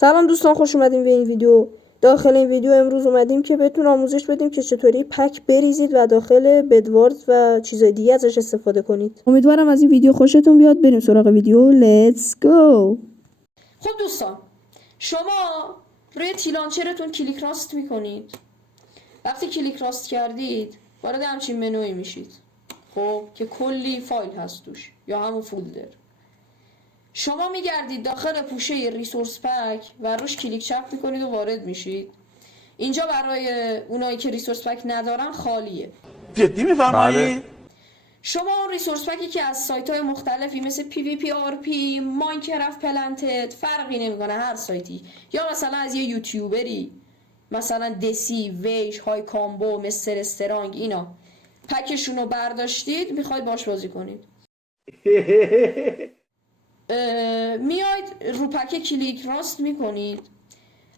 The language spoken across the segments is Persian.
سلام دوستان، خوش اومدیم به این ویدیو. داخل این ویدیو امروز اومدیم که بهتون آموزش بدیم که چطوری پک بریزید و داخل بدواردز و چیزای دیگه ازش استفاده کنید. امیدوارم از این ویدیو خوشتون بیاد. بریم سراغ ویدیو. لیتس گو. خب دوستان، شما روی تیلانچرتون کلیک راست میکنید. وقتی کلیک راست کردید وارد همچین منوی میشید، خب که کلی فایل هست توش یا همون فولدر. شما میگردید داخل پوشه ریسورس پک و روش کلیک چپ میکنید و وارد میشید. اینجا برای اونایی که ریسورس پک ندارن خالیه. جدی میفرمایید؟ شما اون ریسورس پکی که از سایت های مختلفی مثل PvP RP، ماینکرافت پلنتد، فرقی نمیکنه، هر سایتی، یا مثلا از یه یوتیوبری مثلا دسی، ویش، های کامبو، مستر استرانگ، اینا پکشون رو برداشتید میخواید باش بازی کنید. میاید رو پک کلیک راست میکنید.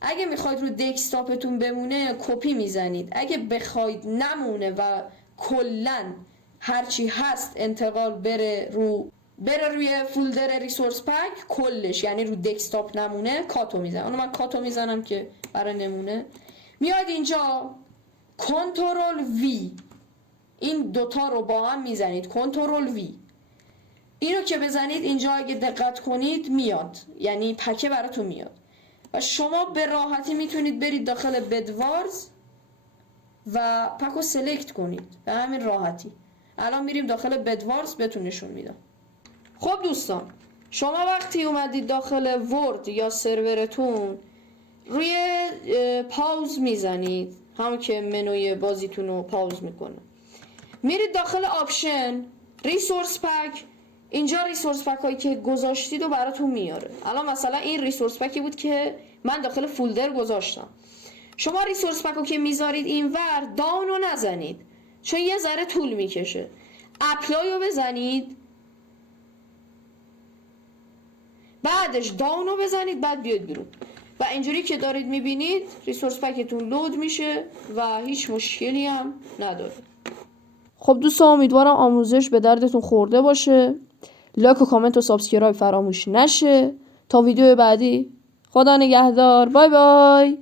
اگه میخواید رو دسکتاپتون بمونه کپی میزنید. اگه بخواید نمونه و کلن هرچی هست انتقال بره روی فولدر ریسورس پک کلش، یعنی رو دسکتاپ نمونه، کاتو میزنم. اونو من کاتو میزنم که برای نمونه. میاد اینجا کنترل وی، این دوتا رو با هم میزنید، کنترل وی. اینو که بزنید اینجا اگه دقت کنید میاد، یعنی پکه براتون میاد و شما به راحتی میتونید برید داخل بدواردز و پک رو سلکت کنید به همین راحتی. الان میریم داخل بدواردز بهتون نشون میدم. خب دوستان، شما وقتی اومدید داخل ورد یا سرورتون روی پاوز میزنید، همون که منوی بازیتون رو پاوز میکنه. میرید داخل آپشن ریسورس پک. اینجا ریسورس پک هایی که گذاشتید رو براتون میاره. الان مثلا این ریسورس پکی بود که من داخل فولدر گذاشتم. شما ریسورس پک رو که میذارید اینور داون رو نزنید چون یه ذره طول میکشه. اپلای رو بزنید، بعدش داون رو بزنید، بعد بیاید بیرون و اینجوری که دارید میبینید ریسورس پکتون لود میشه و هیچ مشکلی هم نداره. خب دوستان، امیدوارم آموزش به دردتون خورده باشه. لایک و کامنت و سابسکرایب فراموش نشه. تا ویدیو بعدی، خدا نگهدار. بای بای.